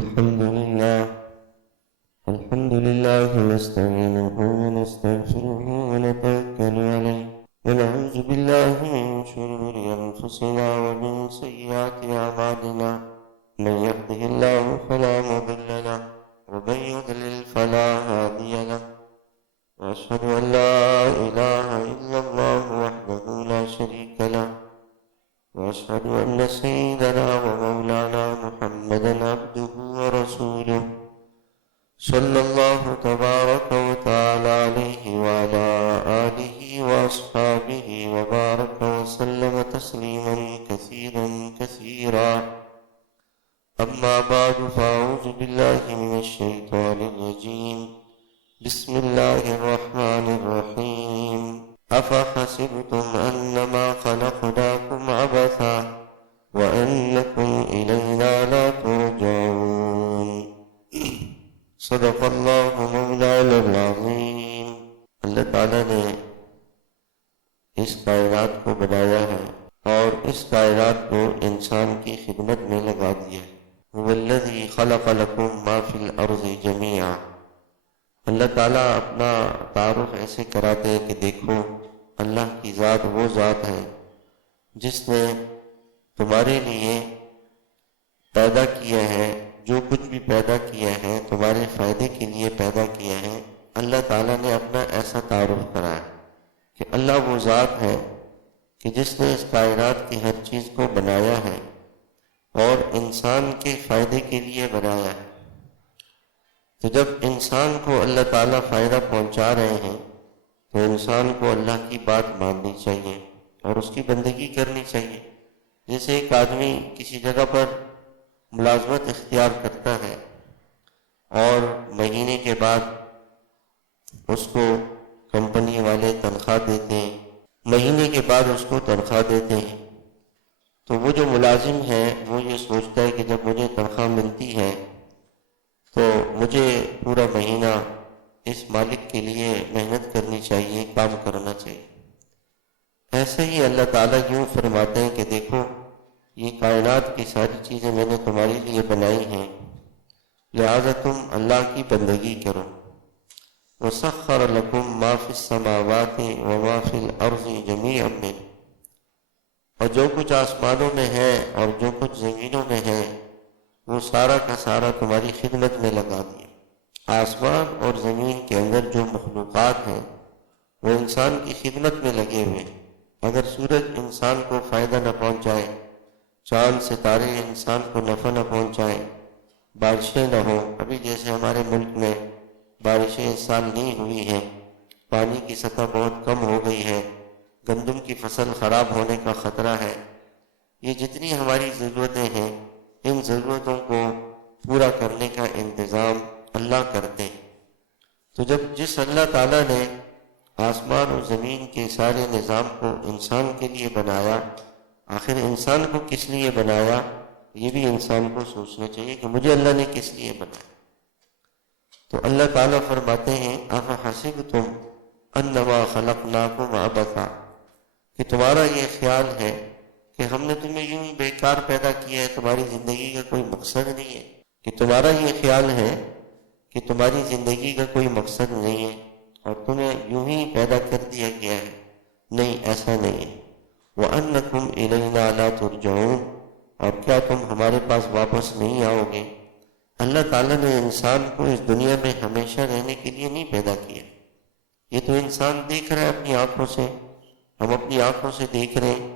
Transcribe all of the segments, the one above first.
الحمد لله نستعينه ونستغفره ونتوكل عليه ونعوذ بالله من شرور أنفسنا ومن سيئات أعمالنا من يهده الله فلا مضل له ومن يضلل فلا هادي له وأشهد أن لا إله إلا الله وحده لا شريك له وأشهد أن سيدنا ومولانا محمدا عبده ورسوله صلى الله تبارك وتعالى عليه وعلى آله وأصحابه وبارك وسلم تسليما كثيرا كثيرا. أما بعد فأعوذ بالله من الشيطان الرجيم. بسم الله الرحمن الرحيم. أفحسبتم أنما خلقناكم عبثا وأنكم إلينا لا ترجعون. صدق اللہ مولانا العظیم. اللہ تعالیٰ نے اس کائنات کو بنایا ہے اور اس کائنات کو انسان کی خدمت میں لگا دیا ہے. هو الذی خلق لکم ما فی الارض جمیعا. اللہ تعالیٰ اپنا تعارف ایسے کراتے ہیں کہ دیکھو اللہ کی ذات وہ ذات ہے جس نے تمہارے لیے پیدا کیا ہے، جو کچھ بھی پیدا کیا ہے تمہارے فائدے کے لیے پیدا کیا ہے. اللہ تعالیٰ نے اپنا ایسا تعارف کرایا کہ اللہ وہ ذات ہے کہ جس نے اس کائنات کی ہر چیز کو بنایا ہے اور انسان کے فائدے کے لیے بنایا ہے. تو جب انسان کو اللہ تعالیٰ فائدہ پہنچا رہے ہیں تو انسان کو اللہ کی بات ماننی چاہیے اور اس کی بندگی کرنی چاہیے. جیسے ایک آدمی کسی جگہ پر ملازمت اختیار کرتا ہے اور مہینے کے بعد اس کو کمپنی والے تنخواہ دیتے ہیں، مہینے کے بعد اس کو تنخواہ دیتے ہیں، تو وہ جو ملازم ہے وہ یہ سوچتا ہے کہ جب مجھے تنخواہ ملتی ہے تو مجھے پورا مہینہ اس مالک کے لیے محنت کرنی چاہیے، کام کرنا چاہیے. ایسے ہی اللہ تعالیٰ یوں فرماتے ہیں کہ دیکھو یہ کائنات کی ساری چیزیں میں نے تمہارے لیے بنائی ہیں، لہذا تم اللہ کی بندگی کرو. وَسَخَّرَ لَكُم مَّا فِي السَّمَاوَاتِ وَمَا فِي الْأَرْضِ جَمِيعًا مِّنْهُ. اور جو کچھ آسمانوں میں ہے اور جو کچھ زمینوں میں ہے وہ سارا کا سارا تمہاری خدمت میں لگا دیا. آسمان اور زمین کے اندر جو مخلوقات ہیں وہ انسان کی خدمت میں لگے ہوئے ہیں. اگر سورج انسان کو فائدہ نہ پہنچائے، چاند ستارے انسان کو نفع نہ پہنچائیں، بارشیں نہ ہوں، ابھی جیسے ہمارے ملک میں بارشیں اس سال نہیں ہوئی ہیں، پانی کی سطح بہت کم ہو گئی ہے، گندم کی فصل خراب ہونے کا خطرہ ہے. یہ جتنی ہماری ضرورتیں ہیں ان ضرورتوں کو پورا کرنے کا انتظام اللہ کرتے ہیں. تو جس اللہ تعالیٰ نے آسمان اور زمین کے سارے نظام کو انسان کے لیے بنایا، آخر انسان کو کس لیے بنایا یہ بھی انسان کو سوچنا چاہیے کہ مجھے اللہ نے کس لیے بنایا. تو اللہ تعالیٰ فرماتے ہیں اَفَحَسِبْتُمْ أَنَّمَا خَلَقْنَاكُمْ عَبَثًا، کہ تمہارا یہ خیال ہے کہ ہم نے تمہیں یوں بیکار پیدا کیا ہے، تمہاری زندگی کا کوئی مقصد نہیں ہے. کہ تمہارا یہ خیال ہے کہ تمہاری زندگی کا کوئی مقصد نہیں ہے اور تمہیں یوں ہی پیدا کر دیا گیا ہے. نہیں، ایسا نہیں ہے. وَأَنَّكُمْ إِلَيْنَا لَا تُرْجَعُونَ، اور کیا تم ہمارے پاس واپس نہیں آؤ گے. اللہ تعالیٰ نے انسان کو اس دنیا میں ہمیشہ رہنے کے لیے نہیں پیدا کیا. یہ تو انسان دیکھ رہا ہے اپنی آنکھوں سے، ہم اپنی آنکھوں سے دیکھ رہے ہیں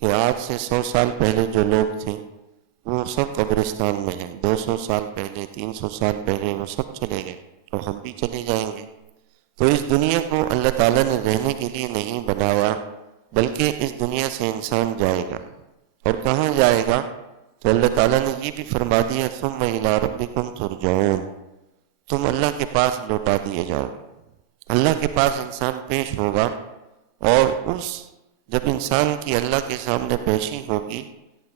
کہ آج سے 100 سال پہلے جو لوگ تھے وہ سب قبرستان میں ہیں، 200 سال پہلے، 300 سال پہلے وہ سب چلے گئے اور ہم بھی چلے جائیں گے. تو اس دنیا کو اللہ تعالیٰ نے رہنے کے لیے نہیں بنایا، بلکہ اس دنیا سے انسان جائے گا. اور کہاں جائے گا؟ تو اللہ تعالیٰ نے یہ بھی فرما دیا ثُمَّ إِلَىٰ رَبِّكُمْ تُرْجَعُونَ، تم اللہ کے پاس لوٹا دیے جاؤ. اللہ کے پاس انسان پیش ہوگا اور جب انسان کی اللہ کے سامنے پیشی ہوگی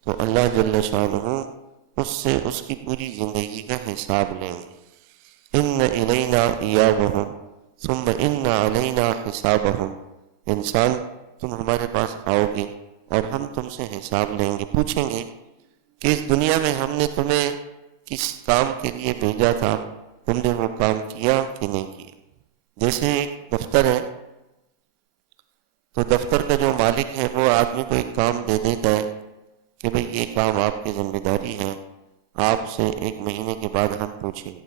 تو اللہ جل شانہ اس سے اس کی پوری زندگی کا حساب لیں گے. اِنَّ إِلَيْنَا إِيَابَهُمْ ثُمَّ إِنَّ عَلَيْنَا حِسَابَهُمْ. انسان تم ہمارے پاس آؤ گے اور ہم تم سے حساب لیں گے، پوچھیں گے کہ اس دنیا میں ہم نے تمہیں کس کام کے لیے بھیجا تھا تم نے وہ کام کیا کہ نہیں کیا۔ جیسے ایک دفتر ہے تو دفتر کا جو مالک ہے وہ آدمی کو ایک کام دے دیتا ہے کہ بھئی یہ کام آپ کی ذمہ داری ہے، آپ سے 1 مہینے کے بعد ہم پوچھیں گے۔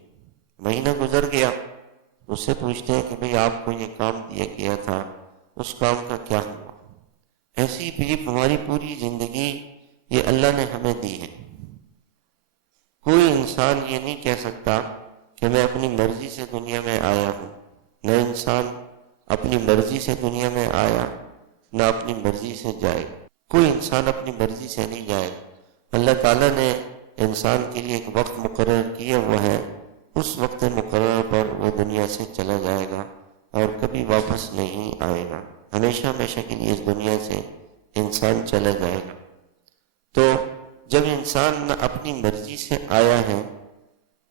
مہینہ گزر گیا، اس سے پوچھتے ہیں کہ بھئی آپ کو یہ کام دیا گیا تھا، اس کام کا کیا ہوا؟ ایسی بھی ہماری پوری زندگی یہ اللہ نے ہمیں دی ہے۔ کوئی انسان یہ نہیں کہہ سکتا کہ میں اپنی مرضی سے دنیا میں آیا ہوں، نہ انسان اپنی مرضی سے دنیا میں آیا نہ اپنی مرضی سے جائے۔ کوئی انسان اپنی مرضی سے نہیں جائے۔ اللہ تعالیٰ نے انسان کے لیے ایک وقت مقرر کیا ہوا ہے، اس وقت مقرر پر وہ دنیا سے چلا جائے گا اور کبھی واپس نہیں آئے گا، ہمیشہ ہمیشہ کے لیے اس دنیا سے انسان چلا جائے گا۔ تو جب انسان نہ اپنی مرضی سے آیا ہے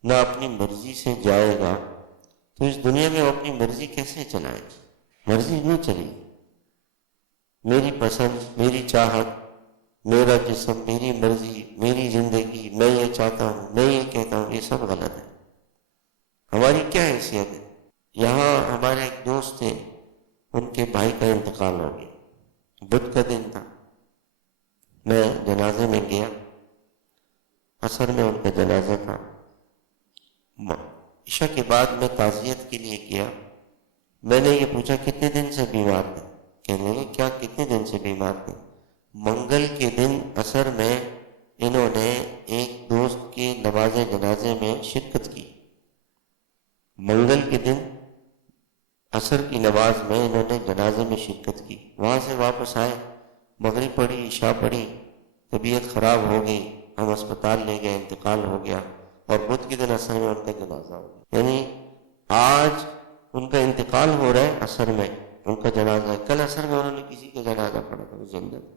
نہ اپنی مرضی سے جائے گا تو اس دنیا میں وہ اپنی مرضی کیسے چلائے؟ مرضی نہیں چلی، میری پسند، میری چاہت، میرا جسم، میری مرضی، میری زندگی، میں یہ چاہتا ہوں، میں یہ کہتا ہوں، یہ سب غلط ہے۔ ہماری کیا حیثیت ہے؟ یہاں ہمارے ایک دوست تھے، ان کے بھائی کا انتقال ہو گیا، بدھ کا دن تھا، میں جنازے میں گیا، عصر میں ان کا جنازہ تھا، عشاء کے بعد میں تعزیت کے لیے گیا۔ میں نے یہ پوچھا کتنے دن سے بیمار تھے؟ کہنے لگے کیا کتنے دن سے بیمار تھے؟ منگل کے دن عصر میں انہوں نے ایک دوست کی نماز جنازے میں شرکت کی، منگل کے دن عصر کی نماز میں انہوں نے جنازے میں شرکت کی، وہاں سے واپس آئے، مغرب پڑھی، عشاء پڑھی، طبیعت خراب ہو گئی، ہم اسپتال لے گئے، انتقال ہو گیا، اور بدھ کے دن عصر میں ان کا جنازہ ہو گیا۔ یعنی آج ان کا انتقال ہو رہا ہے، عصر میں ان کا جنازہ ہے، کل عصر میں انہوں نے کسی کا جنازہ پڑھا تھا، وہ زندہ تھا۔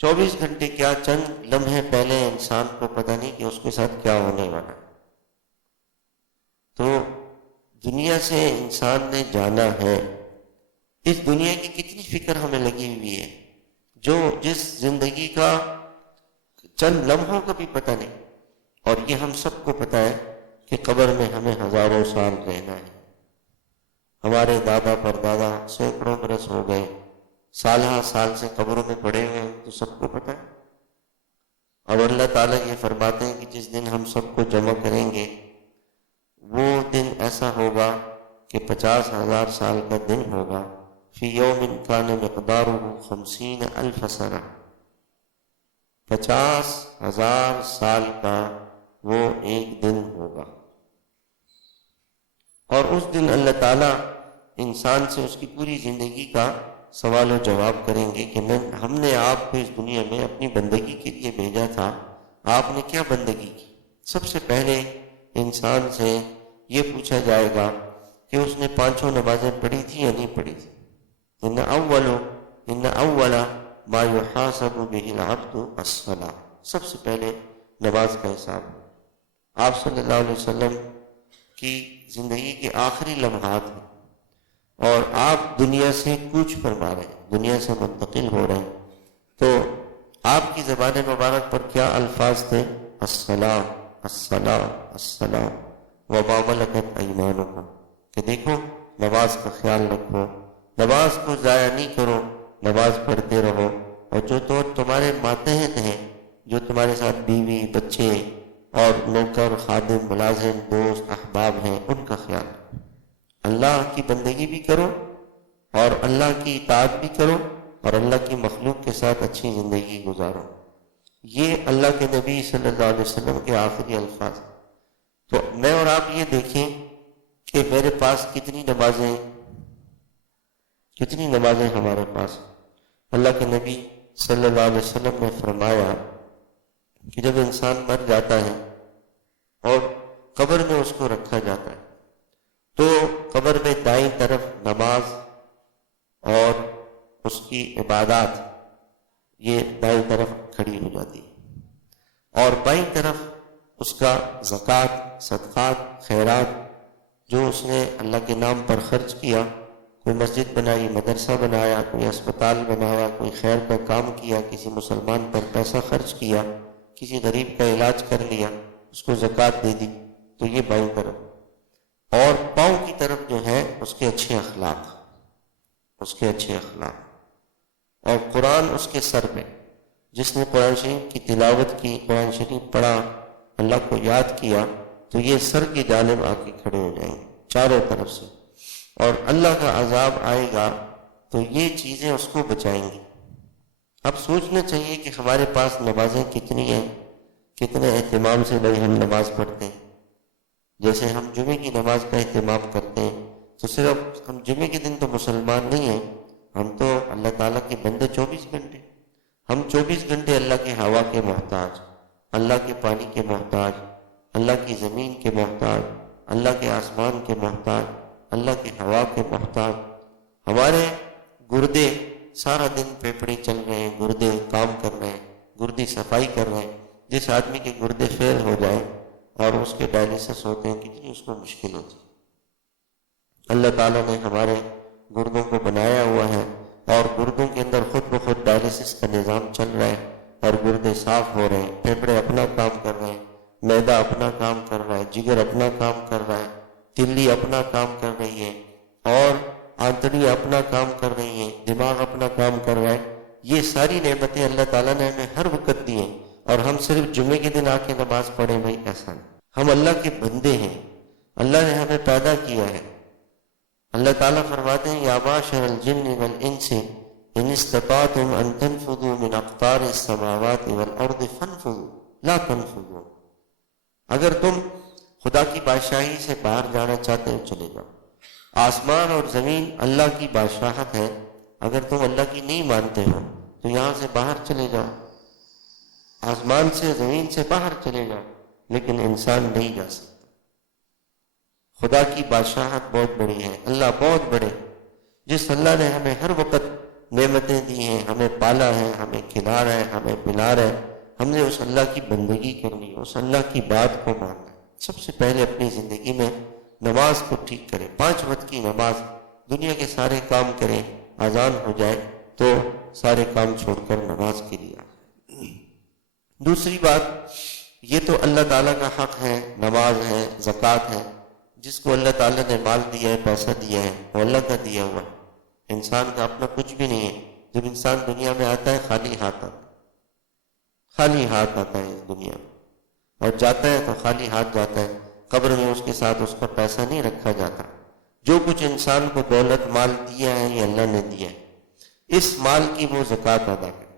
24 گھنٹے کیا چند لمحے پہلے انسان کو پتہ نہیں کہ اس کے ساتھ کیا ہونے والا ہے۔ تو دنیا سے انسان نے جانا ہے، اس دنیا کی کتنی فکر ہمیں لگی ہوئی ہے، جو جس زندگی کا چند لمحوں کا بھی پتہ نہیں، اور یہ ہم سب کو پتہ ہے کہ قبر میں ہمیں ہزاروں سال رہنا ہے۔ ہمارے دادا پردادا سینکڑوں برس ہو گئے، سالہ سال سے قبروں میں پڑے ہوئے ہیں، تو سب کو پتہ ہے۔ اور اللہ تعالیٰ یہ فرماتے ہیں کہ جس دن ہم سب کو جمع کریں گے وہ دن ایسا ہوگا کہ 50,000 سال کا دن ہوگا، فی یوم کان مقدارہ 50,000 سنہ، 50,000 سال کا وہ ایک دن ہوگا۔ اور اس دن اللہ تعالیٰ انسان سے اس کی پوری زندگی کا سوال و جواب کریں گے کہ ہم نے آپ کو اس دنیا میں اپنی بندگی کے لیے بھیجا تھا، آپ نے کیا بندگی کی؟ سب سے پہلے انسان سے یہ پوچھا جائے گا کہ اس نے 5 نمازیں پڑھی تھی یا نہیں پڑھی تھی۔ ان اول ما یحاسب بہ العبد الصلاۃ، سب سے پہلے نماز کا حساب۔ آپ صلی اللہ علیہ وسلم کی زندگی کے آخری لمحات ہیں اور آپ دنیا سے کوچ فرما رہے ہیں، دنیا سے منتقل ہو رہے ہیں، تو آپ کی زبان مبارک پر کیا الفاظ تھے؟ الصلاۃ الصلاۃ الصلاۃ وما ملکت ایمانکم، کہ دیکھو نماز کا خیال رکھو، نماز کو ضائع نہیں کرو، نماز پڑھتے رہو، اور جو تو تمہارے ماتحت ہیں، جو تمہارے ساتھ بیوی بچے اور نوکر خادم ملازم دوست احباب ہیں، ان کا خیال رکھو، اللہ کی بندگی بھی کرو اور اللہ کی اطاعت بھی کرو اور اللہ کی مخلوق کے ساتھ اچھی زندگی گزارو۔ یہ اللہ کے نبی صلی اللہ علیہ وسلم کے آخری الفاظ۔ تو میں اور آپ یہ دیکھیں کہ میرے پاس کتنی نمازیں ہمارے پاس۔ اللہ کے نبی صلی اللہ علیہ وسلم نے فرمایا کہ جب انسان مر جاتا ہے اور قبر میں اس کو رکھا جاتا ہے تو قبر میں دائیں طرف نماز اور اس کی عبادات یہ دائیں طرف کھڑی ہو جاتی ہے، اور بائیں طرف اس کا زکوٰۃ، صدقات، خیرات جو اس نے اللہ کے نام پر خرچ کیا، کوئی مسجد بنائی، مدرسہ بنایا، کوئی اسپتال بنایا، کوئی خیر کا کام کیا، کسی مسلمان پر پیسہ خرچ کیا، کسی غریب کا علاج کر لیا، اس کو زکوٰۃ دے دی، تو یہ بائیں طرف. اور پاؤں کی طرف جو ہے اس کے اچھے اخلاق، اور قرآن اس کے سر پہ. جس نے قرآن شریف کی تلاوت کی، قرآن شریف پڑھا، اللہ کو یاد کیا، تو یہ سر کی جانب آ کے کھڑے ہو جائیں گے چاروں طرف سے. اور اللہ کا عذاب آئے گا تو یہ چیزیں اس کو بچائیں گی. اب سوچنا چاہیے کہ ہمارے پاس نمازیں کتنی ہیں، کتنے اہتمام سے بھائی ہم نماز پڑھتے ہیں. جیسے ہم جمعے کی نماز کا اہتمام کرتے ہیں، تو صرف ہم جمعے کے دن تو مسلمان نہیں ہیں، ہم تو اللہ تعالیٰ کے بندے 24 گھنٹے. ہم 24 گھنٹے اللہ کے ہوا کے محتاج، اللہ کے پانی کے محتاج، اللہ کی زمین کے محتاج، اللہ کے آسمان کے محتاج، اللہ کے ہوا کے محتاج. ہمارے گردے سارا دن پیپڑی چل رہے ہیں، گردے کام کر رہے ہیں، گردی صفائی کر رہے ہیں. جس آدمی کے گردے فیل ہو جائیں اور اس کے ڈائلیسس ہوتے ہیں، کتنی اس کو مشکل ہوتی ہے. اللہ تعالیٰ نے ہمارے گردوں کو بنایا ہوا ہے، اور گردوں کے اندر خود بخود ڈائلیسس کا نظام چل رہا ہے، اور گردے صاف ہو رہے ہیں، پھیپھڑے اپنا کام کر رہے ہیں، معدہ اپنا کام کر رہا ہے، جگر اپنا کام کر رہا ہے، تلی اپنا کام کر رہی ہے، اور آنتڑی اپنا کام کر رہی ہیں، دماغ اپنا کام کر رہا ہے. یہ ساری نعمتیں اللہ تعالیٰ نے ہمیں ہر وقت دی ہیں، اور ہم صرف جمعے کے دن آ کے نماز پڑھیں بھائی ایسا نہیں. ہم اللہ کے بندے ہیں، اللہ نے ہمیں پیدا کیا ہے. اللہ تعالیٰ فرماتے ہیں یا معشر الجن والانس ان استطعتم ان تنفذوا من اقطار السماوات والارض فانفذوا لا تنفذون. اگر تم خدا کی بادشاہی سے باہر جانا چاہتے ہو چلے جاؤ. آسمان اور زمین اللہ کی بادشاہت ہے، اگر تم اللہ کی نہیں مانتے ہو تو یہاں سے باہر چلے جاؤ، آسمان سے زمین سے باہر چلے جاؤ، لیکن انسان نہیں جا سکتا. خدا کی بادشاہت بہت بڑی ہے، اللہ بہت بڑے. جس اللہ نے ہمیں ہر وقت نعمتیں دی ہیں، ہمیں پالا ہے، ہمیں کھلا رہا ہے، ہمیں پلا رہا ہے، ہم نے اس اللہ کی بندگی کرنی ہے، اس اللہ کی بات کو ماننا ہے. سب سے پہلے اپنی زندگی میں نماز کو ٹھیک کریں. 5 وقت کی نماز، دنیا کے سارے کام کریں، اذان ہو جائے تو سارے کام چھوڑ کر نماز کے لیے آئیں. دوسری بات، یہ تو اللہ تعالیٰ کا حق ہے، نماز ہے، زکوٰۃ ہے. جس کو اللہ تعالیٰ نے مال دیا ہے، پیسہ دیا ہے، وہ اللہ کا دیا ہوا ہے. انسان کا اپنا کچھ بھی نہیں ہے. جب انسان دنیا میں آتا ہے خالی ہاتھ آتا ہے اس دنیا میں، اور جاتا ہے تو خالی ہاتھ جاتا ہے. قبر میں اس کے ساتھ اس کا پیسہ نہیں رکھا جاتا. جو کچھ انسان کو دولت مال دیا ہے یہ اللہ نے دیا ہے، اس مال کی وہ زکوٰۃ ادا کرے.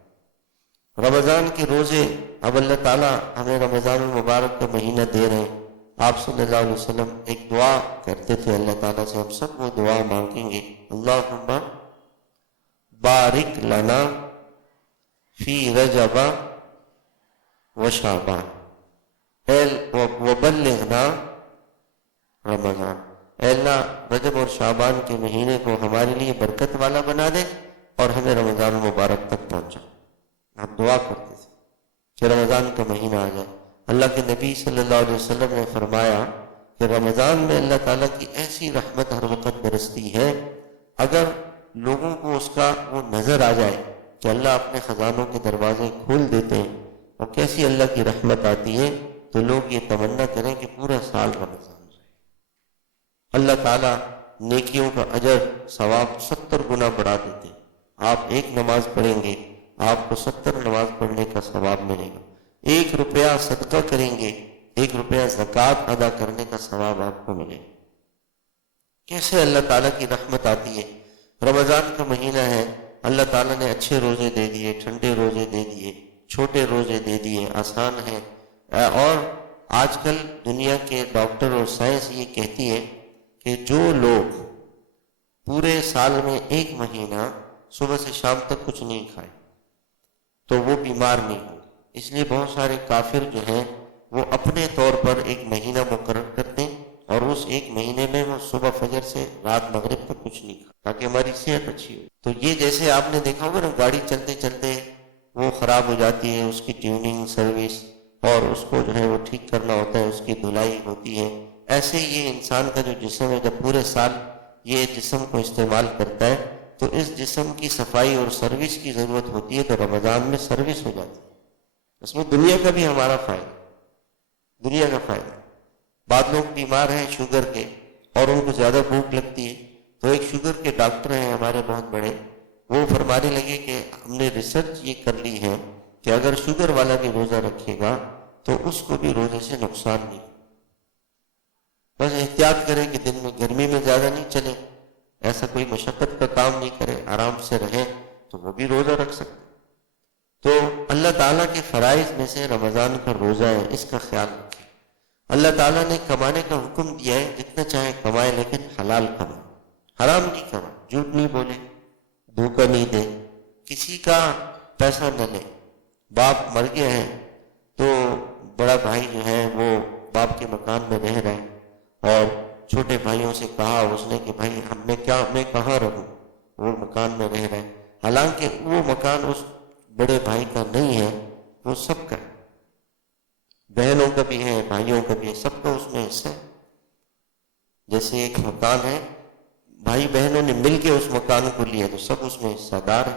رمضان کے روزے، اب اللہ تعالیٰ ہمیں رمضان المبارک کا مہینہ دے رہے ہیں. آپ صلی اللہ علیہ وسلم ایک دعا کرتے تھے اللہ تعالیٰ سے، ہم سب وہ دعا مانگیں گے. اللہم بارک لنا فی رجب و شعبان وبلغنا رمضان. اے اللہ رجب اور شعبان کے مہینے کو ہمارے لیے برکت والا بنا دے اور ہمیں رمضان المبارک تک پہنچا. آپ دعا کرتے تھے کہ رمضان کا مہینہ آ جائے. اللہ کے نبی صلی اللہ علیہ وسلم نے فرمایا کہ رمضان میں اللہ تعالیٰ کی ایسی رحمت ہر وقت برستی ہے، اگر لوگوں کو اس کا وہ نظر آ جائے کہ اللہ اپنے خزانوں کے دروازے کھول دیتے ہیں اور کیسی اللہ کی رحمت آتی ہے، تو لوگ یہ تمنا کریں کہ پورا سال رمضان رہے. اللہ تعالیٰ نیکیوں کا اجر ثواب 70 گنا بڑھا دیتے. آپ ایک نماز پڑھیں گے، آپ کو 70 نماز پڑھنے کا ثواب ملے گا. 1 روپیہ صدقہ کریں گے، 1 روپیہ زکوٰۃ ادا کرنے کا ثواب آپ کو ملے گا. کیسے اللہ تعالیٰ کی رحمت آتی ہے. رمضان کا مہینہ ہے، اللہ تعالیٰ نے اچھے روزے دے دیے، ٹھنڈے روزے دے دیے، چھوٹے روزے دے دیے، آسان ہے. اور آج کل دنیا کے ڈاکٹر اور سائنس یہ کہتی ہے کہ جو لوگ پورے سال میں 1 مہینہ صبح سے شام تک کچھ نہیں کھائے تو وہ بیمار نہیں ہو. اس لیے بہت سارے کافر جو ہیں وہ اپنے طور پر 1 مہینہ مقرر کرتے ہیں، اور اس 1 مہینے میں وہ صبح فجر سے رات مغرب تک کچھ نہیں کھائے تاکہ ہماری صحت اچھی ہو. تو یہ جیسے آپ نے دیکھا ہوگا نا، گاڑی چلتے چلتے وہ خراب ہو جاتی ہے، اس کی ٹیوننگ سروس اور اس کو جو ہے وہ ٹھیک کرنا ہوتا ہے، اس کی دھلائی ہوتی ہے. ایسے یہ انسان کا جو جسم ہے، جب پورے سال یہ جسم کو استعمال کرتا ہے تو اس جسم کی صفائی اور سروس کی ضرورت ہوتی ہے، تو رمضان میں سروس ہو جاتی ہے. اس میں دنیا کا بھی ہمارا فائدہ، دنیا کا فائدہ ہے۔ بعض لوگ بیمار ہیں شوگر کے اور ان کو زیادہ بھوک لگتی ہے، تو ایک شوگر کے ڈاکٹر ہیں ہمارے بہت بڑے، وہ فرمانے لگے کہ ہم نے ریسرچ یہ کر لی ہے کہ اگر شوگر والا بھی روزہ رکھے گا تو اس کو بھی روزے سے نقصان نہیں، بس احتیاط کرے کہ دن میں گرمی میں زیادہ نہیں چلے، ایسا کوئی مشقت کا کام نہیں کرے، آرام سے رہے، تو وہ بھی روزہ رکھ سکتے۔ تو اللہ تعالیٰ کے فرائض میں سے رمضان کا روزہ ہے، اس کا خیال رکھیں۔ اللہ تعالیٰ نے کمانے کا حکم دیا ہے، جتنا چاہے کمائے لیکن حلال کمائے، حرام نہیں کمائے، جھوٹ نہیں بولے، دھوکہ نہیں دے، کسی کا پیسہ نہ لے۔ باپ مر گیا ہے تو بڑا بھائی جو ہے وہ باپ کے مکان میں رہ رہا ہے، اور چھوٹے بھائیوں سے کہا اس نے کہ بھائی میں کہاں رہوں، وہ مکان میں رہ رہا ہے، حالانکہ وہ مکان اس بڑے بھائی کا نہیں ہے، وہ سب کا ہے، بہنوں کا بھی ہے، بھائیوں کا بھی ہے، سب کا اس میں حصہ ہے۔ جیسے ایک مکان ہے، بھائی بہنوں نے مل کے اس مکان کو لیا تو سب اس میں حصہ دار ہے۔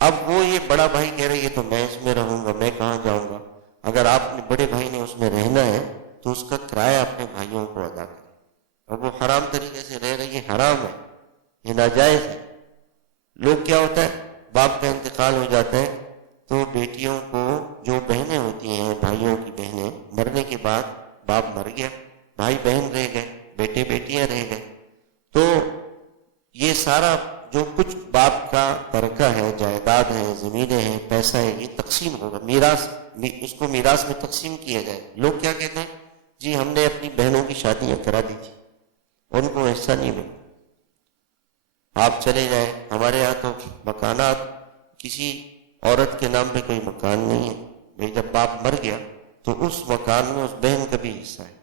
اب وہ یہ بڑا بھائی کہہ رہے یہ تو میں اس میں رہوں گا، میں کہاں جاؤں گا۔ اگر آپ نے بڑے بھائی نے اس میں رہنا ہے تو اس کا کرایہ اپنے بھائیوں کو ادا کرے، اور وہ حرام طریقے سے رہ رہے، یہ حرام ہے، یہ ناجائز ہے۔ لوگ کیا ہوتا ہے، باپ کا انتقال ہو جاتا ہے تو بیٹیوں کو، جو بہنیں ہوتی ہیں بھائیوں کی بہنیں، مرنے کے بعد باپ مر گیا، بھائی بہن رہ گئے، بیٹے بیٹیاں رہ گئے، تو یہ سارا جو کچھ باپ کا ترکہ ہے، جائیداد ہے، زمینیں ہیں، پیسہ ہے، یہ تقسیم ہوگا، میراث، اس کو میراث میں تقسیم کیا جائے۔ لوگ کیا کہتے ہیں، جی ہم نے اپنی بہنوں کی شادیاں کرا دی تھی، ان کو حصہ نہیں ملا۔ آپ چلے جائیں، ہمارے یہاں تو مکانات، کسی عورت کے نام پہ کوئی مکان نہیں ہے، بھئی جب باپ مر گیا تو اس مکان میں اس بہن کا بھی حصہ ہے،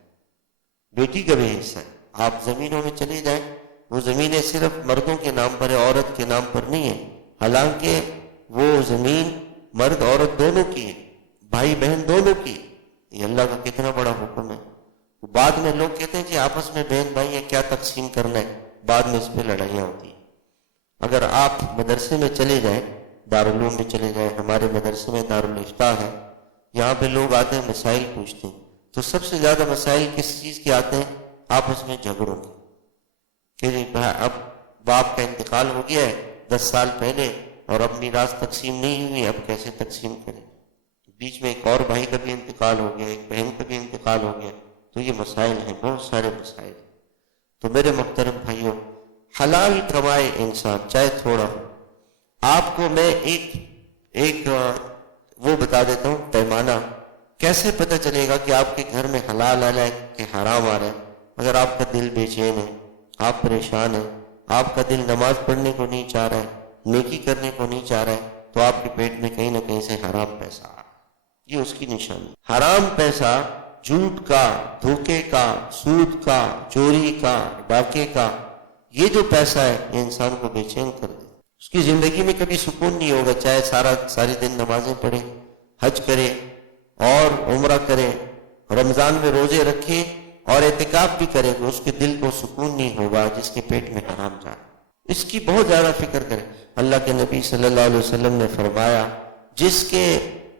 بیٹی کا بھی حصہ ہے۔ آپ زمینوں میں چلے جائیں، وہ زمینیں صرف مردوں کے نام پر ہے، عورت کے نام پر نہیں ہے، حالانکہ وہ زمین مرد عورت دونوں کی ہے، بھائی بہن دونوں کی ہے۔ یہ اللہ کا کتنا بڑا حکم ہے۔ بعد میں لوگ کہتے ہیں کہ آپس میں بہن بھائی ہے، کیا تقسیم کرنا ہے، بعد میں اس پہ لڑائیاں ہوتی ہیں۔ اگر آپ مدرسے میں چلے جائیں، دارالعلوم میں چلے جائیں، ہمارے مدرسے میں دارالافتاء ہے، یہاں پہ لوگ آتے ہیں مسائل پوچھتے ہیں، تو سب سے زیادہ مسائل کس چیز کے آتے ہیں، آپس میں جھگڑوں کے، کہ اب باپ کا انتقال ہو گیا ہے 10 سال پہلے اور اب میراث تقسیم نہیں ہوئی، اب کیسے تقسیم کریں، بیچ میں ایک اور بھائی کا بھی انتقال ہو گیا، ایک بہن کا بھی انتقال ہو گیا، تو یہ مسائل ہیں، بہت سارے مسائل ہیں۔ تو میرے محترم بھائیوں، حلال کمائے انسان چاہے تھوڑا ہو۔ آپ کو میں ایک وہ بتا دیتا ہوں پیمانہ، کیسے پتہ چلے گا کہ آپ کے گھر میں حلال آ رہا ہے کہ حرام آ رہا ہے۔ اگر آپ کا دل بے چین ہے، آپ پریشان ہیں، آپ کا دل نماز پڑھنے کو نہیں چاہ رہا ہے، نیکی کرنے کو نہیں چاہ رہا ہے، تو آپ کے پیٹ میں کہیں نہ کہیں سے حرام پیسہ آ رہا ہے، یہ اس کی نشانی۔ حرام پیسہ جھوٹ کا، دھوکے کا، سود کا، چوری کا، ڈاکے کا، یہ جو پیسہ ہے یہ انسان کو بے چین کر دے، اس کی زندگی میں کبھی سکون نہیں ہوگا، چاہے ساری دن نمازیں پڑھے، حج کرے اور عمرہ کرے، رمضان میں روزے رکھے اور اعتکاف بھی کرے گا، اس کے دل کو سکون نہیں ہوگا جس کے پیٹ میں حرام جا رہا ہے۔ اس کی بہت زیادہ فکر کرے۔ اللہ کے نبی صلی اللہ علیہ وسلم نے فرمایا، جس کے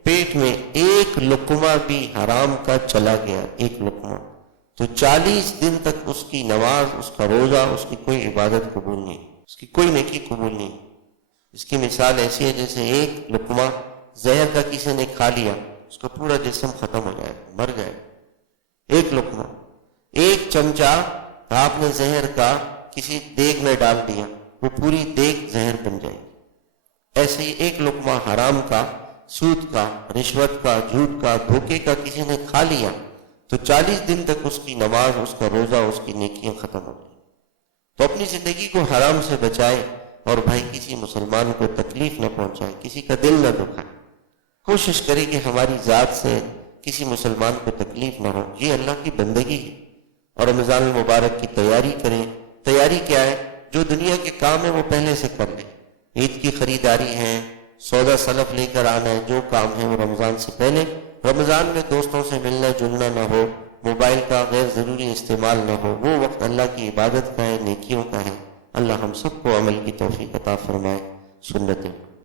پیٹ میں ایک لقمہ بھی حرام کا چلا گیا، ایک لقمہ، تو 40 دن تک اس کی نماز، اس کا روزہ، اس کی کوئی عبادت قبول نہیں، اس کی کوئی نیکی قبول نہیں۔ اس کی مثال ایسی ہے جیسے ایک لقمہ زہر کا کسی نے کھا لیا، اس کا پورا جسم ختم ہو جائے، مر جائے۔ ایک لقمہ، ایک چمچہ آپ نے زہر کا کسی دیگ میں ڈال دیا، وہ پوری دیگ زہر بن جائے گی۔ ایسے ہی ایک لقمہ حرام کا، سود کا، رشوت کا، جھوٹ کا، دھوکے کا کسی نے کھا لیا تو 40 دن تک اس کی نماز، اس کا روزہ، اس کی نیکیاں ختم ہو گئی۔ تو اپنی زندگی کو حرام سے بچائے، اور بھائی کسی مسلمان کو تکلیف نہ پہنچائے، کسی کا دل نہ دکھائے، کوشش کرے کہ ہماری ذات سے کسی مسلمان کو تکلیف نہ ہو، یہ اللہ کی بندگی ہے۔ اور رمضان المبارک کی تیاری کریں۔ تیاری کیا ہے؟ جو دنیا کے کام ہے وہ پہلے سے کر لیں، عید کی خریداری ہے، سودا سلف لے کر آنا ہے، جو کام ہے وہ رمضان سے پہلے۔ رمضان میں دوستوں سے ملنا جلنا نہ ہو، موبائل کا غیر ضروری استعمال نہ ہو، وہ وقت اللہ کی عبادت کا ہے، نیکیوں کا ہے۔ اللہ ہم سب کو عمل کی توفیق عطا فرمائے۔ سنتیں